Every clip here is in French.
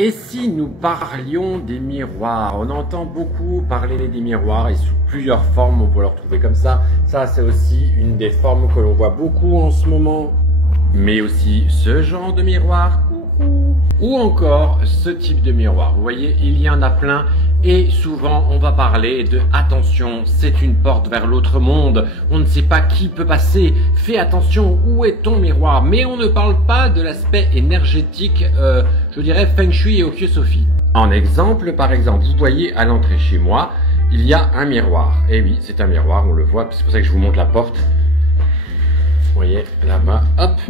Et si nous parlions des miroirs? On entend beaucoup parler des miroirs et sous plusieurs formes, on peut le retrouver comme ça. Ça, c'est aussi une des formes que l'on voit beaucoup en ce moment. Mais aussi ce genre de miroir. Ou encore ce type de miroir. Vous voyez, il y en a plein et souvent on va parler de attention, c'est une porte vers l'autre monde. On ne sait pas qui peut passer. Fais attention, où est ton miroir? Mais on ne parle pas de l'aspect énergétique, je dirais feng shui et okyosophie. En exemple, par exemple, vous voyez à l'entrée chez moi, il y a un miroir. Et oui, c'est un miroir, on le voit, c'est pour ça que je vous montre la porte. Vous voyez, là-bas, hop.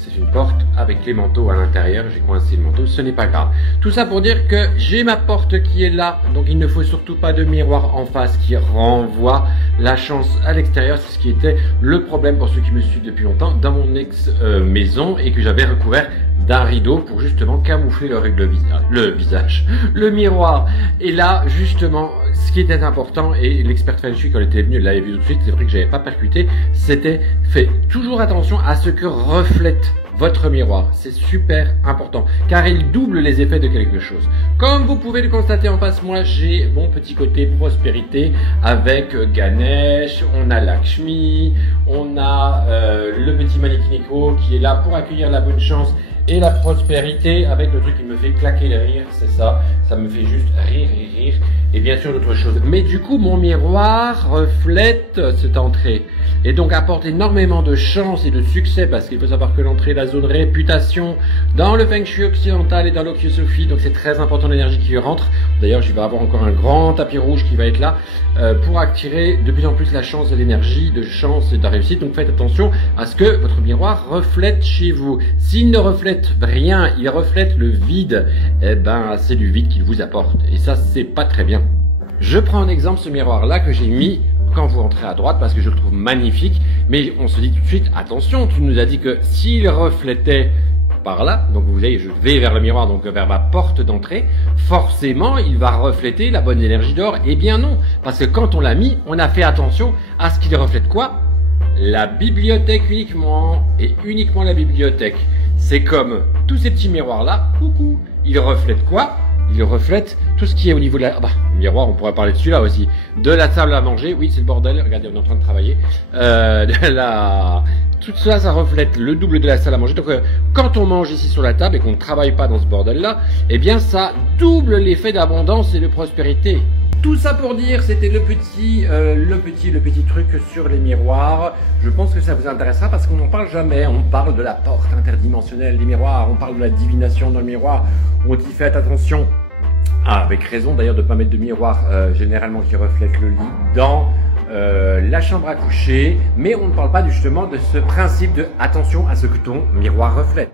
C'est une porte avec les manteaux à l'intérieur, j'ai coincé le manteau, ce n'est pas grave. Tout ça pour dire que j'ai ma porte qui est là, donc il ne faut surtout pas de miroir en face qui renvoie la chance à l'extérieur. C'est ce qui était le problème pour ceux qui me suivent depuis longtemps dans mon ex-maison et que j'avais recouvert d'un rideau pour justement camoufler le miroir. Et là, justement, ce qui était important, et l'expert feng shui quand elle était venue, elle l'avait vu tout de suite, c'est vrai que j'avais pas percuté, c'était fait toujours attention à ce que reflète votre miroir. C'est super important, car il double les effets de quelque chose. Comme vous pouvez le constater en face, moi, j'ai mon petit côté prospérité avec Ganesh, on a Lakshmi, on a le petit Manikineko qui est là pour accueillir la bonne chance et la prospérité avec le truc qui me fait claquer le rire, c'est ça, ça me fait juste rire, et bien sûr d'autres choses. Mais du coup, mon miroir reflète cette entrée et donc apporte énormément de chance et de succès parce qu'il faut savoir que l'entrée est la zone réputation dans le feng shui occidental et dans l'okyosophie, donc c'est très important l'énergie qui rentre. D'ailleurs, je vais avoir encore un grand tapis rouge qui va être là pour attirer de plus en plus la chance de l'énergie, de chance et de la réussite. Donc faites attention à ce que votre miroir reflète chez vous. S'il ne reflète rien, il reflète le vide, eh ben c'est du vide qu'il vous apporte et ça c'est pas très bien. Je prends un exemple, ce miroir là que j'ai mis quand vous rentrez à droite parce que je le trouve magnifique, mais on se dit tout de suite attention, tu nous as dit que s'il reflétait par là, donc vous voyez je vais vers le miroir, donc vers ma porte d'entrée, forcément il va refléter la bonne énergie d'or. Eh bien non, parce que quand on l'a mis, on a fait attention à ce qu'il reflète quoi? La bibliothèque uniquement, et uniquement la bibliothèque. C'est comme tous ces petits miroirs là, coucou, ils reflètent quoi? Ils reflètent tout ce qui est au niveau de la... miroir, on pourrait parler de celui-là aussi. De la table à manger, oui c'est le bordel, regardez on est en train de travailler. Tout cela, ça reflète le double de la salle à manger. Donc quand on mange ici sur la table et qu'on ne travaille pas dans ce bordel là, eh bien ça double l'effet d'abondance et de prospérité. Tout ça pour dire, c'était le petit truc sur les miroirs. Je pense que ça vous intéressera parce qu'on n'en parle jamais. On parle de la porte interdimensionnelle des miroirs, on parle de la divination dans le miroir. On dit faites attention, avec raison d'ailleurs de ne pas mettre de miroir généralement qui reflète le lit dans la chambre à coucher. Mais on ne parle pas justement de ce principe de attention à ce que ton miroir reflète.